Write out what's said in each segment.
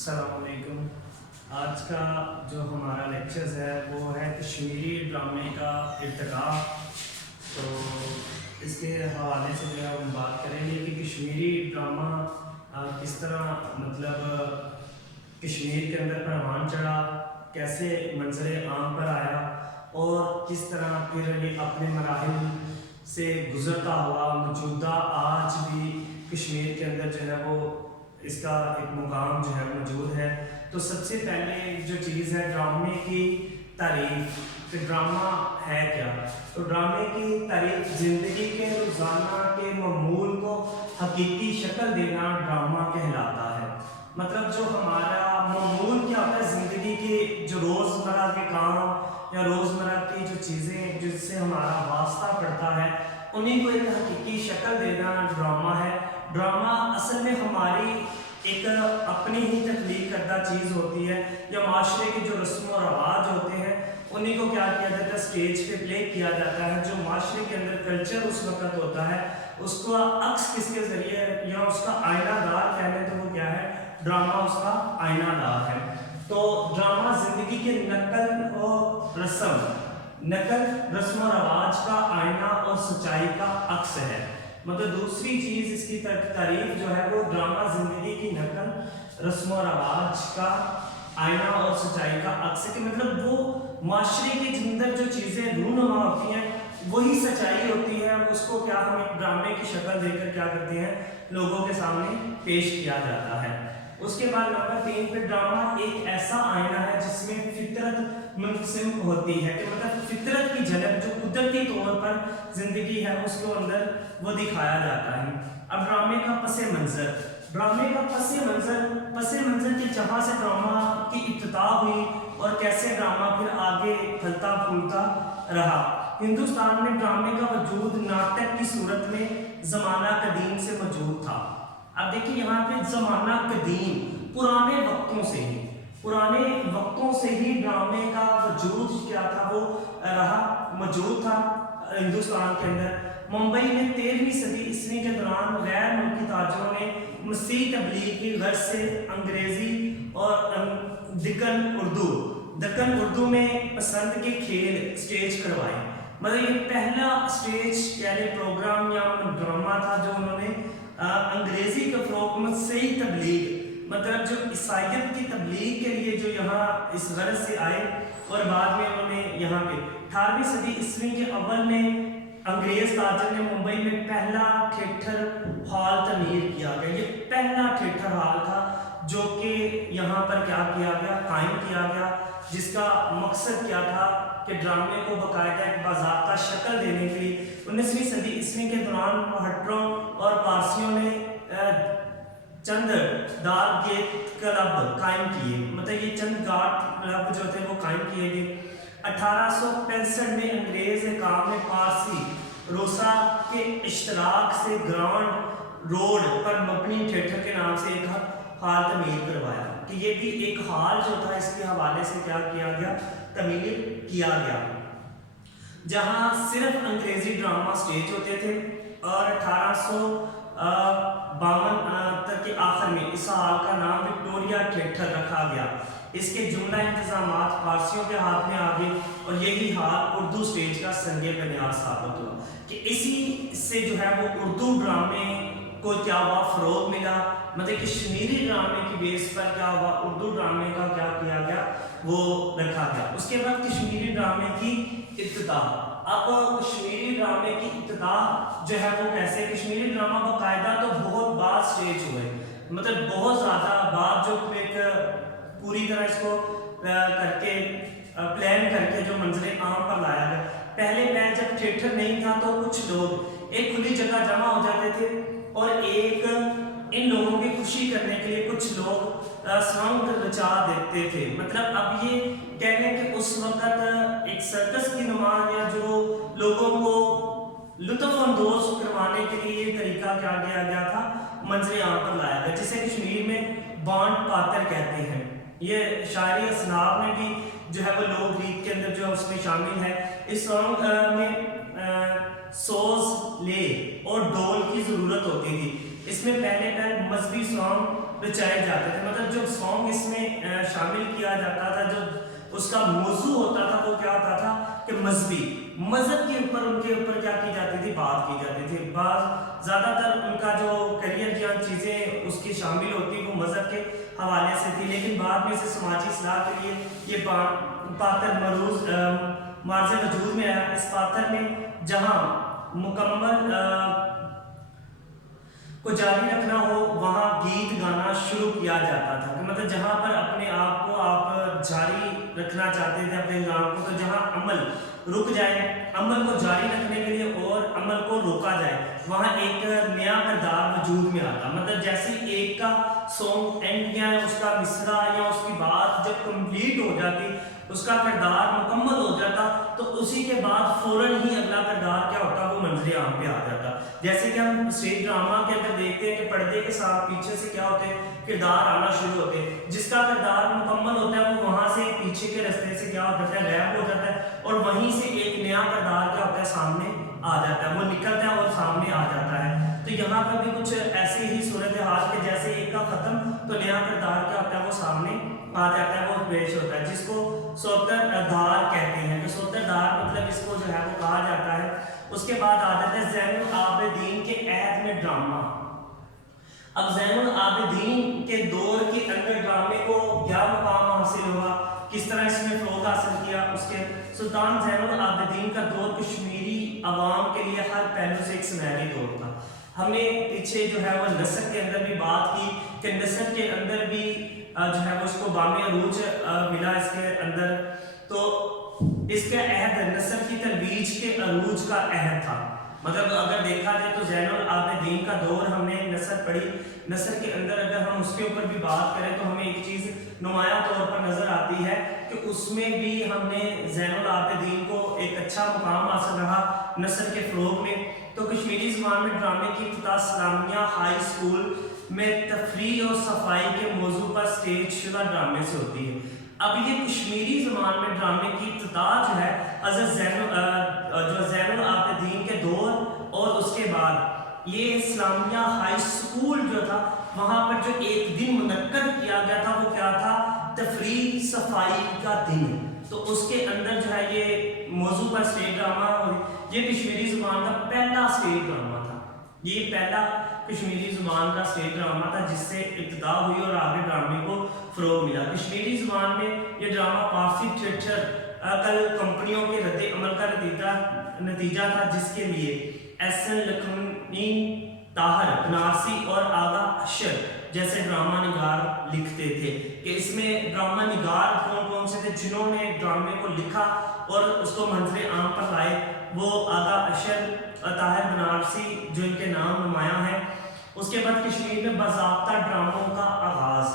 السلام علیکم۔ آج کا جو ہمارا لیکچرز ہے وہ ہے کشمیری ڈرامے کا ارتقاء۔ تو اس کے حوالے سے جو ہے ہم بات کریں گے کہ کشمیری ڈرامہ کس طرح کشمیر کے اندر پروان چڑھا، کیسے منظر عام پر آیا اور کس طرح پھر یہ اپنے مراحل سے گزرتا ہوا موجودہ آج بھی کشمیر کے اندر جو ہے وہ اس کا ایک مقام جو ہے موجود ہے۔ تو سب سے پہلے جو چیز ہے ڈرامے کی تعریف، کہ ڈرامہ ہے کیا؟ تو ڈرامے کی تعریف زندگی کے روزانہ کے معمول کو حقیقی شکل دینا ڈرامہ کہلاتا ہے۔ مطلب جو ہمارا معمول کیا ہوتا ہے، زندگی کے جو روزمرہ کے کام یا روزمرہ کی جو چیزیں جس سے ہمارا واسطہ پڑتا ہے انہیں کو ایک حقیقی شکل دینا ڈرامہ ہے۔ ڈرامہ اصل میں ہماری ایک اپنی ہی تخلیق کردہ چیز ہوتی ہے، یا معاشرے کے جو رسم و رواج ہوتے ہیں انہیں کو کیا کیا جاتا ہے، اسٹیج پہ پلے کیا جاتا ہے۔ جو معاشرے کے اندر کلچر اس وقت ہوتا ہے اس کو عکس کس کے ذریعے یا اس کا آئینہ دار کہنے تو وہ کیا ہے، ڈرامہ اس کا آئینہ دار ہے۔ تو ڈرامہ زندگی کے نقل و رسم و رواج کا آئینہ اور سچائی کا عکس ہے۔ مطلب دوسری چیز اس کی تعریف جو ہے وہ ڈرامہ زندگی کی نقل رسم و رواج کا آئینہ اور سچائی کا عکس ہے، کہ مطلب وہ معاشرے کے اندر جو چیزیں رونما ہوتی ہیں وہی سچائی ہوتی ہے، اس کو کیا ہم ایک ڈرامے کی شکل دے کر کیا کرتے ہیں، لوگوں کے سامنے پیش کیا جاتا ہے۔ اس کے بعد نمبر 3 پہ ڈرامہ ایک ایسا آئینہ ہے جس میں فطرت منقسم ہوتی ہے، کہ مطلب فطرت کی جھلک جو قدرتی طور پر زندگی ہے اس کے اندر وہ دکھایا جاتا ہے۔ اب ڈرامے کا پس منظر کی جہاں سے ڈرامہ کی ابتدا ہوئی اور کیسے ڈرامہ پھر آگے پھلتا پھولتا رہا۔ ہندوستان میں ڈرامے کا وجود ناٹک کی صورت میں زمانہ قدیم سے موجود تھا۔ اب دیکھیں یہاں پہ زمانہ قدیم، پرانے وقتوں سے ہی ڈرامے کا وجود کیا تھا، وہ موجود تھا ہندوستان کے اندر۔ ممبئی میں 13ویں صدی عیسوی کے دوران غیر ملکی تاجروں نے مسیحی تبلیغ کی غرض سے انگریزی اور دکن اردو میں پسند کے کھیل سٹیج کروائے۔ مطلب یہ پہلا سٹیج یعنی پروگرام یا ڈرامہ تھا جو انہوں نے انگریزی کے فروغ میں مسیحی تبلیغ، مطلب جو عیسائیت کی تبلیغ کے لیے جو یہاں اس غرض سے آئے، اور بعد میں انہوں نے یہاں پہ 18ویں صدی عیسوی کے اول میں انگریز تاجر نے ممبئی میں پہلا تھیٹر ہال تعمیر کیا گیا۔ یہ پہلا تھیٹر ہال تھا جو کہ یہاں پر کیا کیا گیا، قائم کیا گیا، جس کا مقصد کیا تھا کہ ڈرامے کو باقاعدہ ایک باضابطہ شکل دینے کے لیے 19ویں صدی عیسوی کے دوران مہٹروں اور پارسیوں نے چند ڈارک گیٹ کلب قائم کیے۔ مطلب یہ چند ڈارک کلب جو تھے وہ قائم کیے گئے۔ 1865 میں انگریز حکام نے پارسی روسا کے اشتراک سے گراؤنڈ روڈ پر مبنی تھیٹر کے نام سے ایک ہال تعمیر کروایا، کہ یہ بھی ایک ہال جو تھا اس کے حوالے سے کیا کیا گیا، تعمیر کیا گیا، جہاں صرف انگریزی ڈرامہ سٹیج ہوتے تھے۔ اور 1852 کے آخر میں اس ہال کا نام وکٹوریا تھیٹر رکھا گیا۔ اس کے جملہ انتظامات فارسیوں کے ہاتھ میں آ گئے اور یہی ہال اردو سٹیج کا سنگ بنیاد ثابت ہوا، کہ اسی سے جو ہے وہ اردو ڈرامے کو کیا ہوا، فروغ ملا۔ مطلب کشمیری ڈرامے کی بیس پر کیا ہوا، اردو ڈرامے کا کیا کیا گیا، وہ رکھا گیا۔ اس کے بعد کشمیری ڈرامے کی ابتدا۔ اب کشمیری ڈرامے کی ابتدا جو ہے وہ کیسے، کشمیری ڈرامہ باقاعدہ تو بہت بعد سٹیج ہوئے، مطلب بہت زیادہ بعد جو ایک پوری طرح اس کو کر کے پلان کر کے جو منظر عام پر لایا گیا۔ پہلے جب تھیٹر نہیں تھا تو کچھ لوگ ایک کھلی جگہ جمع ہو جاتے تھے اور ایک ان لوگوں کی خوشی کرنے کے لیے کچھ لوگ سانگ رچا دیتے تھے۔ مطلب اب یہ کہنے کہ اس وقت ایک سرکس کی نمائش یا جو لوگوں کو لطف اندوز کروانے کے لیے یہ طریقہ کیا گیا تھا، منظر عام پر لایا گیا، جسے کشمیر میں بانڈ پاتر کہتے ہیں۔ یہ شاعری اصناف میں بھی جو ہے وہ لوگ گیت کے اندر جو اس میں شامل ہے۔ اس سانگ میں سوز لے اور ڈول کی ضرورت ہوتی تھی۔ اس میں پہلے مذہبی سانگ رچائے جاتے تھے. مطلب جو سانگ اس میں شامل کیا جاتا تھا, جو اس کا موضوع ہوتا تھا وہ کیا ہوتا تھا کہ مذہب کے اوپر, ان کے اوپر کیا کی جاتی تھی, بات کی جاتی تھی. زیادہ تر ان کا جو کریئر یا چیزیں اس کی شامل ہوتی وہ مذہب کے حوالے سے تھی, لیکن بعد میں سے سماجی اصلاح کے لیے یہ پاتر مارز وجود میں آیا. اس پاتر میں جہاں مکمل کو جاری رکھنا ہو وہاں گیت گانا شروع کیا جاتا تھا. کہ مطلب جہاں پر اپنے آپ کو آپ جاری رکھنا چاہتے تھے اپنے کام کو, تو جہاں عمل رک جائے, عمل کو جاری رکھنے کے لیے اور عمل کو روکا جائے, وہاں ایک نیا کردار وجود میں آتا. مطلب جیسے ایک کا سانگ اینڈ کیا ہے, اس کا مصرع یا اس کی بات جب کمپلیٹ ہو جاتی, اس کا کردار مکمل ہو جاتا, تو اسی کے بعد فوراً ہی اگلا کردار کیا ہوتا وہ منظر عام پہ آ جاتا. جیسے کہ ہم اسٹیج ڈرامہ کے اندر دیکھتے ہیں کہ پردے کے ساتھ پیچھے سے کیا ہوتے ہیں, کردار آنا شروع ہوتے ہیں. جس کا کردار مکمل ہوتا ہے وہ وہاں سے پیچھے کے رستے سے کیا ہو جاتا ہے, غائب ہو جاتا ہے, اور وہیں سے ایک نیا کردار کیا ہوتا ہے سامنے آ جاتا ہے, وہ نکلتا ہے اور سامنے آ جاتا ہے. تو یہاں پر بھی کچھ ایسی ہی صورتحال کے جیسے ایک کا ختم تو نیا کردار کیا ہوتا ہے وہ سامنے آ جاتا ہے, وہ پیش ہوتا ہے, جس کو سوتر دھار کہتے ہیں. تو سوتر دھار مطلب اس کو جو ہے وہ کہا جاتا ہے. اس کے بعد آ جاتا ہے زین العابدین کے عہد میں ڈرامہ. اب زین العابدین کے دور کے اندر ڈرامے کو کیا مقام حاصل ہوا, کس طرح اس نے فروغ حاصل کیا. اس کے سلطان زین العابدین کا دور کشمیری عوام کے لیے ہر پہلو سے ایک سنہری دور تھا. ہم نے پیچھے جو ہے وہ نثر کے اندر بھی بات کی کہ نثر کے اندر بھی جو ہے وہ اس کو بام عروج ملا اس کے اندر. تو اس کا عہد نثر کی ترویج کے عروج کا عہد تھا. مطلب اگر دیکھا جائے تو زین العابدین کا دور ہم نے نثر پڑھی, نثر کے اندر اگر ہم اس کے اوپر بھی بات کریں تو ہمیں ایک چیز نمایاں طور پر نظر آتی ہے کہ اس میں بھی ہم نے زین العابدین کو ایک اچھا مقام حاصل رہا نثر کے فروغ میں. تو کشمیری زبان میں ڈرامے کی ابتدا اسلامیہ ہائی اسکول میں تفریح اور صفائی کے موضوع پر اسٹیج شدہ ڈرامے سے ہوتی ہے. اب یہ کشمیری زبان میں ڈرامے کی ابتدا جو ہے حضرت زین العابدین کے دور اور اس کے بعد یہ اسلامیہ ہائی اسکول جو تھا وہاں پر جو ایک دن منعقد کیا گیا تھا وہ کیا تھا, تفریح صفائی کا دن. تو اس کے اندر جو ہے یہ موضوع پر اسٹیج ڈرامہ, یہ کشمیری زبان کا پہلا اسٹیج ڈرامہ تھا. یہ پہلا کشمیری زبان کا اسٹیج ڈرامہ تھا جس سے ابتدا ہوئی اور آگے ڈرامے کو فروغ ملا. کشمیری زبان میں یہ ڈرامہ پارسی تھیٹر کل کمپنیوں کے رد عمل کا نتیجہ تھا, جس کے لیے ایس این لکھنی, طاہر بنارسی اور آغا اشر جیسے ڈرامہ نگار لکھتے تھے. کہ اس میں ڈرامہ نگار کون کون سے تھے جنہوں نے ڈرامے کو لکھا اور اس کو منظر عام پر لائے, وہ آغا اشر, طاہر بنارسی جو ان کے نام نمایاں ہیں. اس کے بعد کشمیر میں باضابطہ ڈراموں کا آغاز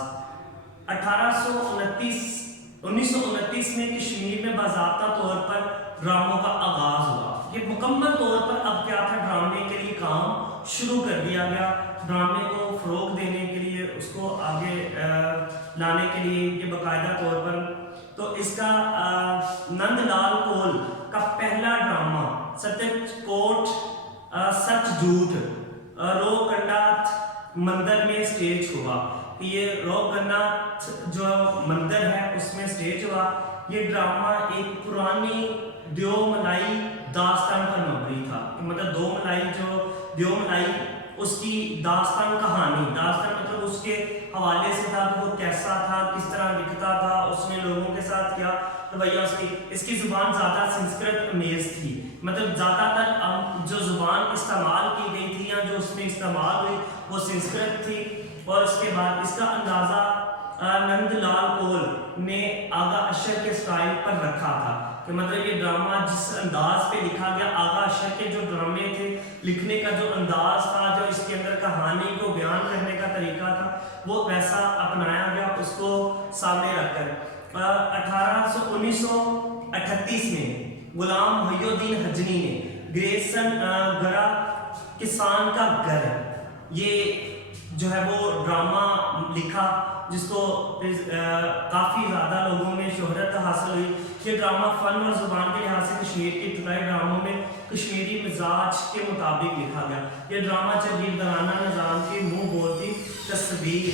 1929 میں کشمیر میں باضابطہ طور پر ڈراموں کا آغاز ہوا. یہ مکمل طور پر اب کیا تھا, ڈرامے کے لیے کام شروع کر دیا گیا, ڈرامے کو فروغ دینے کے لیے, اس کو آگے لانے کے لیے یہ باقاعدہ طور پر. تو اس کا نند لال کول کا پہلا ڈرامہ ستیہ کوٹ سچ جھوٹ رو کنڈات مندر میں سٹیج ہوا. یہ رو کنڈات جو مندر ہے اس میں سٹیج ہوا. یہ ڈرامہ ایک پرانی دیو ملائی داستان پر مبنی تھا. مطلب دیو ملائی اس کی داستان کہانی, داستان مطلب اس کے حوالے سے تھا کہ وہ کیسا تھا, کس طرح لکھتا تھا, اس نے لوگوں کے ساتھ کیا رویہ اس کی زبان زیادہ سنسکرت امیز تھی. مطلب زیادہ تر جو زبان استعمال کی گئی تھی یا جو اس میں استعمال ہوئی وہ سنسکرت تھی. اور اس کے بعد اس کا اندازہ نند لال کول نے آغا اشر کے سٹائل پر رکھا تھا. کہ مطلب یہ ڈرامہ جس انداز پہ لکھا گیا, آغا اشر کے جو ڈرامے تھے لکھنے کا جو انداز تھا, جو اس کے اندر کہانی کو بیان کرنے کا طریقہ تھا, وہ ویسا اپنایا گیا اس کو سامنے رکھ کر. 1938 میں غلام محی الدین حجنی نے گریسن گرا کسان کا گھر یہ جو ہے وہ ڈرامہ لکھا, جس کو کافی زیادہ لوگوں میں شہرت حاصل ہوئی. یہ ڈرامہ فن اور زبان کے لحاظ سے کشمیر کے ابتدائی ڈراموں میں کشمیری مزاج کے مطابق لکھا گیا. یہ ڈرامہ جاگیردارانہ نظام کی منہ بولتی تصویر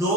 2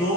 2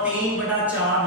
3/4